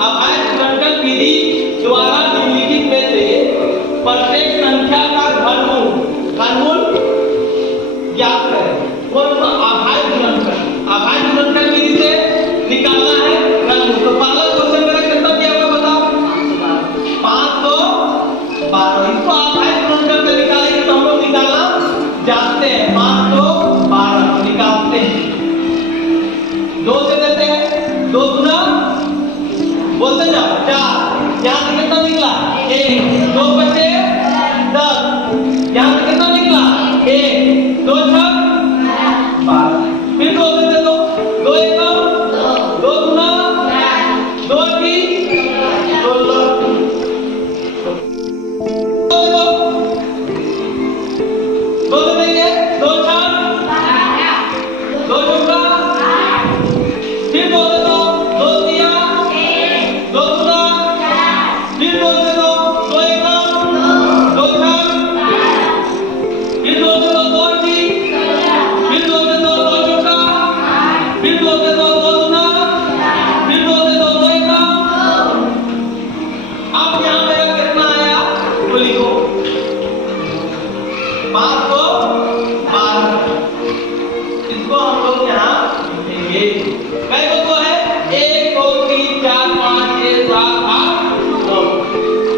अभाज्य गुणनखंड विधि द्वारा निम्नलिखित में से प्रत्येक संख्या का घनमूल ज्ञात करें। और अभाज्य गुणनखंड विधि से निकालना है घनमूल। तो पहला क्वेश्चन मेरा कितना दिया हुआ बताओ? 512। इसको अभाज्य गुणनखंड से निकालेंगे तो हम लोग निकालना जानते हैं। 512 निकालते हैं, 2 से देते हैं, 2 गुना बोलते जाओ 4। यहाँ से कितना निकला? 1, 2 बचे 10। यहाँ से कितना निकला? 1, 2 6 12। फिर 2 देते दो, 2 1 2 गुना 2 की 16। 2 दे देंगे, 2 6 2 चौका, फिर 2 दे दो, 2 दिया 2 गुना, फिर 2 दे दो, 2 1 2 6, फिर 2 दे दो, 2 की, फिर 2 दे दो, 2 चौका, फिर 2 दे दो, 2 गुना, फिर 2 दे दो, 2 1। अब यहाँ मेरा कितना आया वो लिखो, 512। इसको हम लोग यहाँ लिखेंगे। कई को है 1 2 3 4 5 6 7 8 9।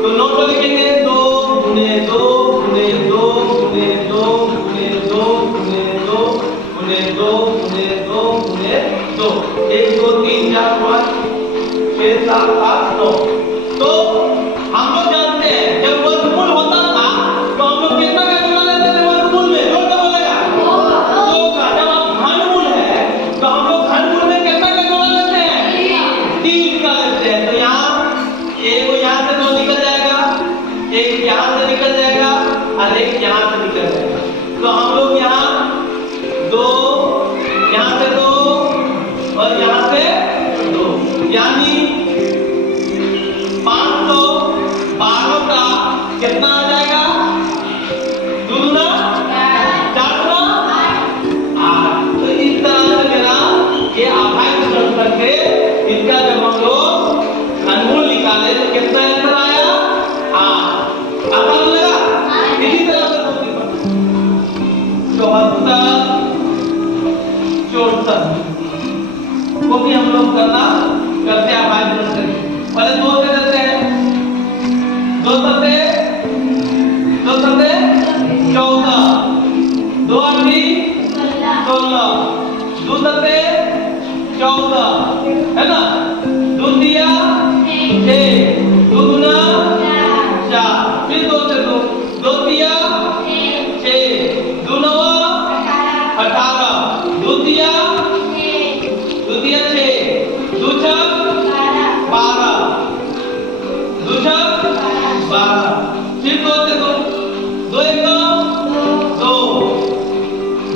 तो 9 को लिखेंगे 2 गुने 2 गुने 2 गुने 2 गुने 2 गुने 2 गुने 2 गुने 2 गुने 2। 1 2 3 4 5 6 7 8 9। तो हम लोग जानते हैं जब वर्गमूल होता था तो हम लोग कितना का गुना लेते थे वर्गमूल में? जोड़ के बोलेगा 2 का। जब आप घनमूल है तो हम लोग घनमूल में कितना का गुना लेते हैं? 3 का लेते हैं। तो यहाँ एक यहाँ से 2 निकल जाएगा, एक यहाँ से निकल जाएगा और एक यहाँ से निकल जाएगा। तो हम लोग यहाँ 2, यहाँ से 2 और यहाँ से 2, यानी 512 का कितना आ जाएगा? 2 गुना 4 गुना 8। तो इस तरह से मेरा ये अभाज्य गुणनखंड से इसका जब हम लोग घनमूल निकाले तो कितना आंसर आया? 8। आसान लगा? इसी तरह से 74 64 को भी हम लोग करते हैं अभाज्य गुणनखंड। पहले 2 से देते हैं, 2 सते 14, 2 8 16, 2 सते 14 है ना। 2 दिया 6, 2 गुना 4, फिर 2 से 2 दिया 6, 2 9 18, 2 दिया 6, 2 6 12, 2 6 12, फिर 2 से 2 1 2,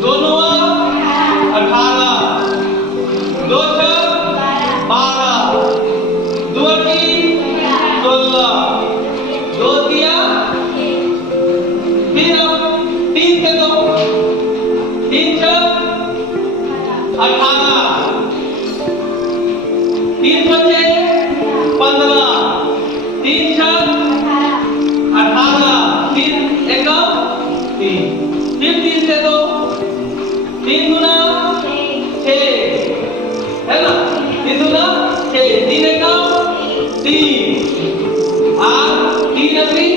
2 9 18, 2 6 12, 2 की 16, 2 दिया, फिर 3 से 2 3 6 18, 3 बचे 15, 3 6 18, 3 1 3, फिर 3 से 2 3 गुना 6 है ना। 3 गुना 6, 3 1 3 और 3 अभी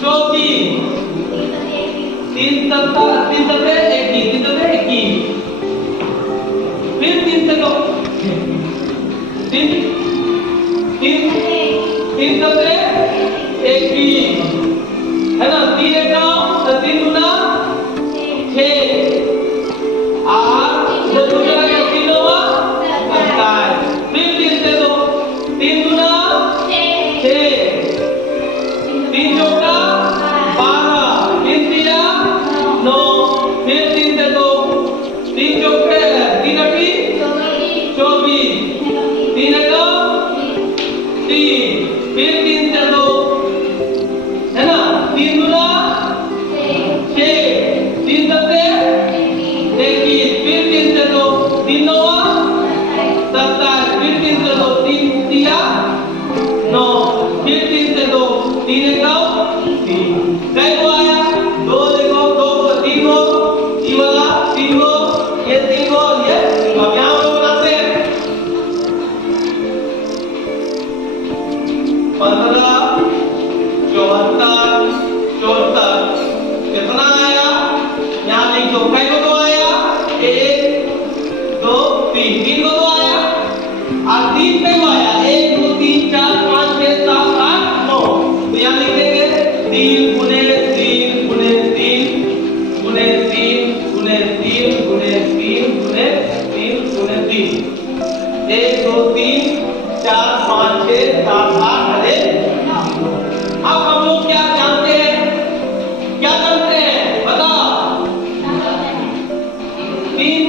24, 3 सत्ता 3 सत्ते 21, 3 सत्ते 21, फिर 3 से 2 3 सत्ते 21 है ना। 3 1 तो 3 गुना 6 और जब दूसरा का 3 होगा 27, फिर 3 से 2 3 गुना 6, 3 चौका 12, 3 दिया 9, फिर 3 से 2 3 चौके 3 अभी 24, 3 1 3, फिर 3 से 2 है ना। 3 गुना 6, 3 सत्ते सात आठ भले 9। अब हम लोग क्या जानते हैं, क्या जानते हैं बताओ? 3